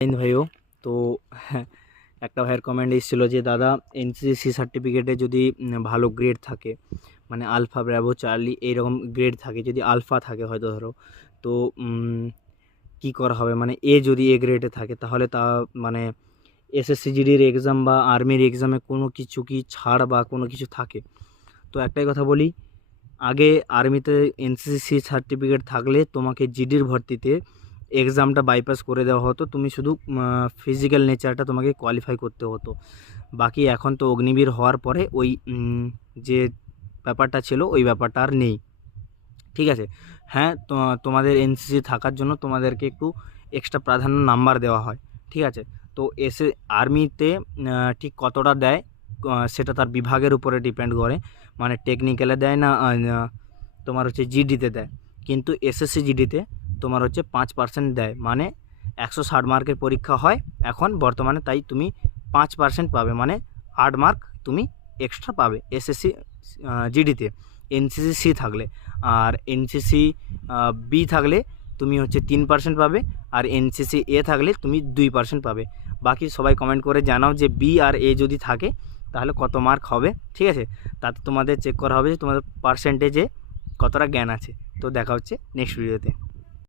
ভাইও তো হ্যাঁ, একটা ভাইয়ের কমেন্ট এসেছিলো যে দাদা এনসিসি সার্টিফিকেটে যদি ভালো গ্রেড থাকে, মানে আলফা ব্র্যাভো চার্লি এইরকম গ্রেড থাকে, যদি আলফা থাকে হয়তো ধরো, তো কী করা হবে, মানে যদি এ গ্রেডে থাকে তাহলে তা মানে এসএসসি জিডির এক্সাম বা আর্মির এক্সামে কোনো কিছু কি ছাড় বা কোনো কিছু থাকে? তো একটাই কথা বলি, আগে আর্মিতে এনসিসি সার্টিফিকেট থাকলে তোমাকে জিডির ভর্তিতে এক্সামটা বাইপাস করে দেওয়া হতো, তুমি শুধু ফিজিক্যাল নেচারটা তোমাকে কোয়ালিফাই করতে হতো। বাকি এখন তো অগ্নিবীর হওয়ার পরে ওই যে ব্যাপারটা ছিল ওই ব্যাপারটা আর নেই, ঠিক আছে? হ্যাঁ, তোমাদের এনসিসি থাকার জন্য তোমাদেরকে একটু এক্সট্রা প্রাধান্য নাম্বার দেওয়া হয়, ঠিক আছে? তো আর্মিতে ঠিক কতটা দেয় সেটা তার বিভাগের উপরে ডিপেন্ড করে, মানে টেকনিক্যালে দেয় না তোমার হচ্ছে জিডিতে দেয়, কিন্তু এসএসসি জিডিতে তোমার হচ্ছে 5% দেয়, মানে 160 মার্কের পরীক্ষা হয় এখন বর্তমানে, তাই তুমি 5% পাবে, মানে 8 মার্ক তুমি এক্সট্রা পাবে এসএসসি জিডিতে এনসিসি সি থাকলে। আর এনসিসি বি থাকলে তুমি হচ্ছে 3% পাবে, আর এনসিসি এ থাকলে তুমি 2% পাবে। বাকি সবাই কমেন্ট করে জানাও যে বি আর এ যদি থাকে তাহলে কত মার্ক হবে, ঠিক আছে? তাতে তোমাদের চেক করা হবে যে তোমাদের পার্সেন্টেজে কতটা জ্ঞান আছে। তো দেখা হচ্ছে নেক্সট ভিডিওতে।